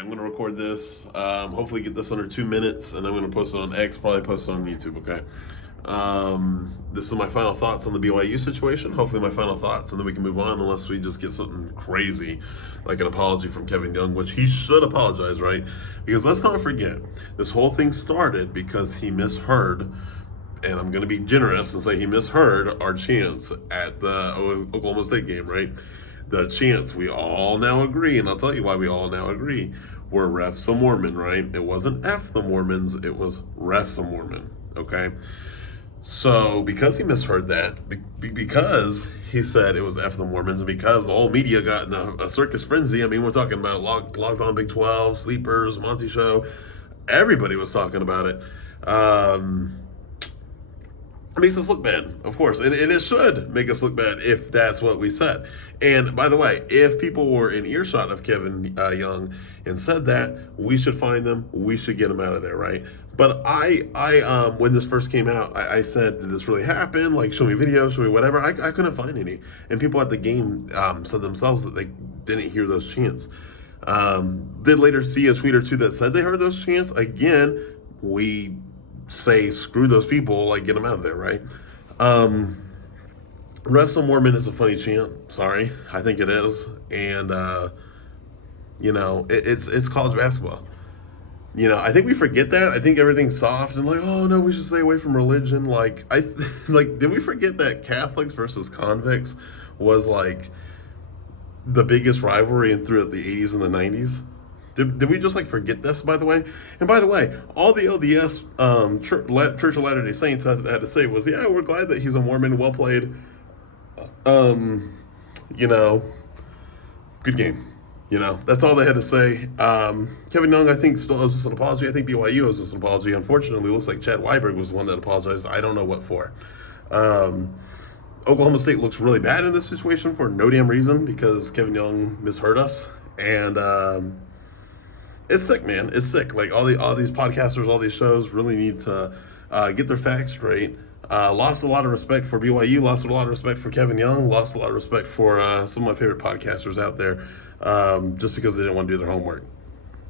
I'm going to record this. Hopefully get this under 2 minutes, and I'm going to post it on X, probably post it on YouTube, okay? This is my final thoughts on the BYU situation. Hopefully my final thoughts, and then we can move on unless we just get something crazy, like an apology from Kevin Young, which he should apologize, right? Because let's not forget, this whole thing started because he misheard, and I'm going to be generous and say he misheard our chants at the Oklahoma State game, right? The chants, we all now agree, and I'll tell you why we all now agree, were ref some Mormon, right? It wasn't F the Mormons, it was ref some Mormon, okay? So because he misheard that, because he said it was F the Mormons, and because the whole media got in a circus frenzy, I mean, we're talking about Logged On Big 12, Sleepers, Monty Show, everybody was talking about it. It makes us look bad, of course, and it should make us look bad if that's what we said. And by the way, if people were in earshot of Kevin Young and said that, we should find them, we should get them out of there, right? But I when this first came out, I said, did this really happen? Like, show me videos, show me whatever. I couldn't find any, and people at the game said themselves that they didn't hear those chants. Did later see a tweet or two that said they heard those chants. Again, we say screw those people, like get them out of there, right? Ref some Mormon is a funny chant. Sorry, I think it is, and it's college basketball. I think we forget that. I think everything's soft and like, oh no, we should stay away from religion. Like did we forget that Catholics versus convicts was like the biggest rivalry throughout the 80s and the 90s? Did we just forget this, by the way? And by the way, all the LDS Church of Latter-day Saints had to say was, yeah, we're glad that he's a Mormon, well played, good game. That's all they had to say. Kevin Young, I think, still owes us an apology. I think BYU owes us an apology. Unfortunately, it looks like Chad Weiberg was the one that apologized. I don't know what for. Oklahoma State looks really bad in this situation for no damn reason because Kevin Young misheard us. And it's sick, man. It's sick. Like all these podcasters, all these shows really need to get their facts straight. Lost a lot of respect for BYU. Lost a lot of respect for Kevin Young. Lost a lot of respect for some of my favorite podcasters out there, just because they didn't want to do their homework.